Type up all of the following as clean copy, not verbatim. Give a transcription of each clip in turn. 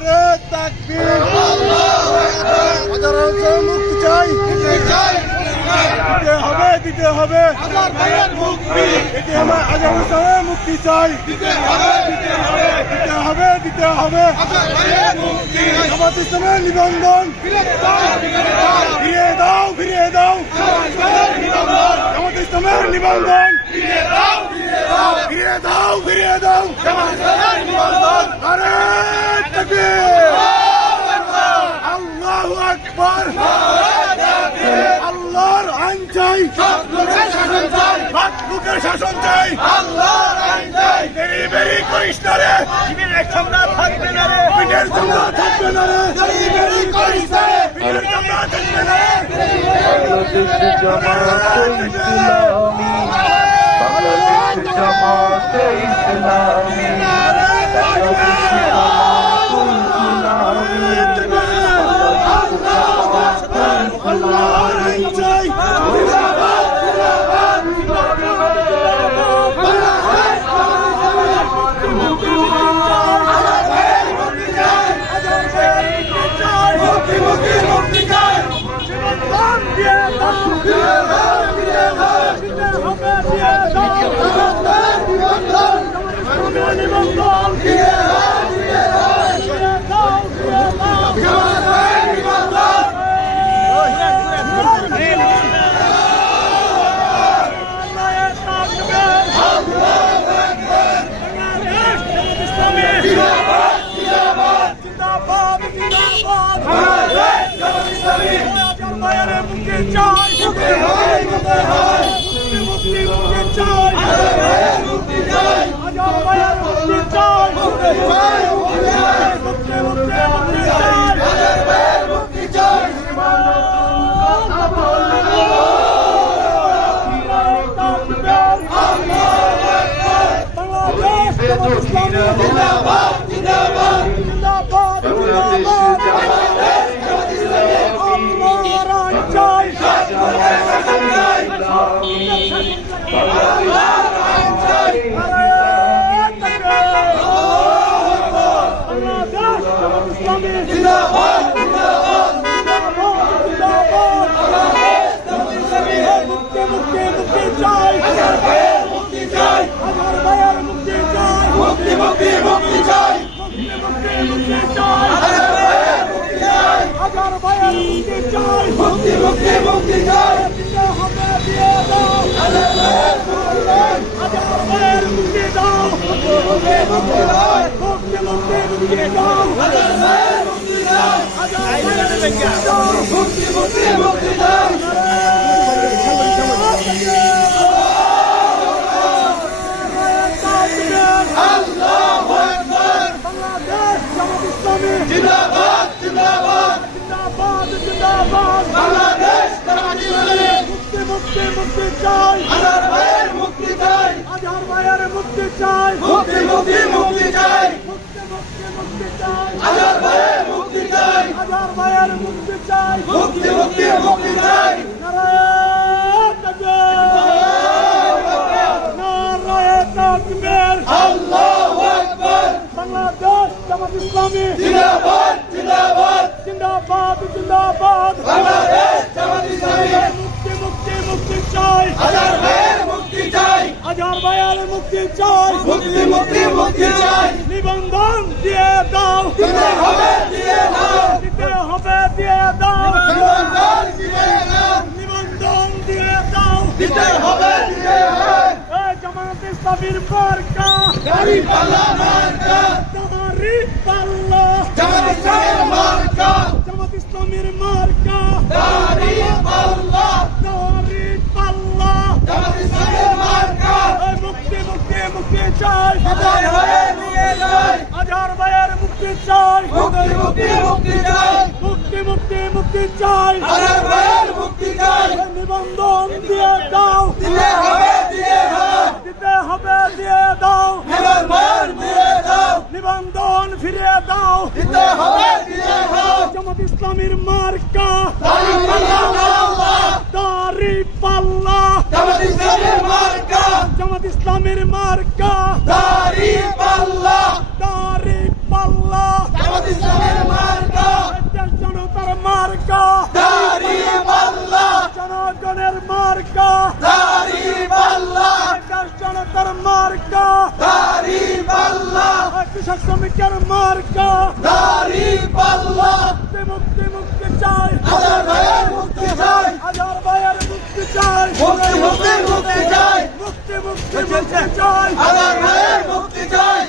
নারে তাকবীর, আল্লাহু আকবার। হাজার মুক্তি চাই, দিতে হবে, দিতে হবে। হাজার ভাইয়ের মুক্তি, এটি আমার হাজার মুক্তি চাই, দিতে হবে, দিতে হবে, দিতে হবে, দিতে হবে। হাজার ভাইয়ের মুক্তি, জামাত ইসলামের নিবন্ধন ফিরিয়ে দাও, ফিরিয়ে দাও। জামাত ইসলামের নিবন্ধন ফিরিয়ে দাও, ফিরিয়ে দাও, ফিরিয়ে দাও। জামাত ইসলামের নিবন্ধন। নারে তাকবীর, আল্লাহু আকবার। আল্লাহর আইন চাই, সৎ লোকের শাসন চাই, সৎ লোকের শাসন চাই। আল্লাহর আইন চাই। দেরি বেরি করিস না রে, পিঠের চামড়া থাকবে না রে, পিঠের চামড়া থাকবে না রে। দেরি বেরি করিস না রে, পিঠের চামড়া থাকবে না রে। বাংলাদেশ জামাতে ইসলামী, বাংলাদেশ জামাতে ইসলামী, বাংলাদেশ আল্লাহর আইন চাই। নিবন্ধন দিয়ে দাও, দিতে হবে, দিয়ে দাও, দিতে হবে, দিয়ে দাও। নিবন্ধন দিয়ে দাও, দিতে হবে, দিয়ে দাও। জামাত ইসলামীর মার্কা দাঁড়িপাল্লা, মার্কা দাঁড়িপাল্লা। জামাত ইসলামের মার্কা, জামাত ইসলামের মার্কা দাঁড়িপাল্লা, দাঁড়িপাল্লা। জামাত ইসলামের মার্কা। মুক্তি মুক্তি মুক্তি চাই, হাজার ভাইয়ের মুক্তি চাই, মুক্তি মুক্তি মুক্তি চাই, মুক্তি মুক্তি মুক্তি চাই, হাজার ভাইয়ের মুক্তি চাই। নিবন্ধন দিয়ে দাও, দিতে হবে, দিয়ে দাও, দিতে হবে, দিয়ে দাও। হাজার ভাইয়ের দিয়ে দাও, নিবন্ধন ফিরিয়ে দাও, দিতে হবে, দিয়ে দাও। জামাত ইসলামীর মার্কা দাঁড়িপাল্লা, দাঁড়িপাল্লা। জামাত ইসলামের মার্কা, জামাত ইসলামের মার্কা দাঁড়িপাল্লা, দাঁড়িপাল্লা। জামাত ইসলামের শ্রমিকের মার্কা দাড়ি পাল্লা মুক্তি মুক্তি চাই হাজার ভাইয়ের মুক্তি চাই হাজার ভাইয়ের মুক্তি চাই মুক্তি মুক্তি মুক্তি চাই মুক্তি মুক্তি মুক্তি চাই হাজার ভাইয়ের মুক্তি চাই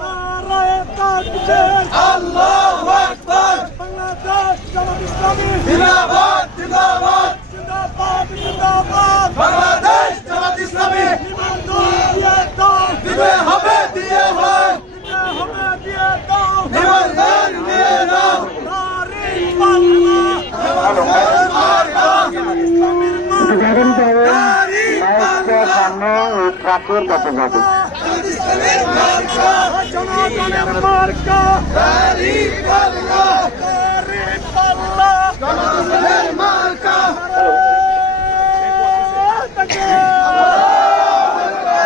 নারায়ে তাকবীর আল্লাহু আকবার বাংলাদেশ জামাত ইসলামী জিন্দাবাদ জিন্দাবাদ জিন্দাবাদ জিন্দাবাদ বাংলাদেশ জামাত ইসলামী নিবন্ধন দিয়ে দাও দিতে হবে দিয়ে হয় দিতে হবে দিয়ে দাও নিবন্ধন দিয়ে দাও নারী পাল্লা ইসলামের মার্কা দাড়ি সামনে ট্রাকের কাছে যাবে ইসলামের মার্কা জনগণের মার্কা দাড়ি পাল্লা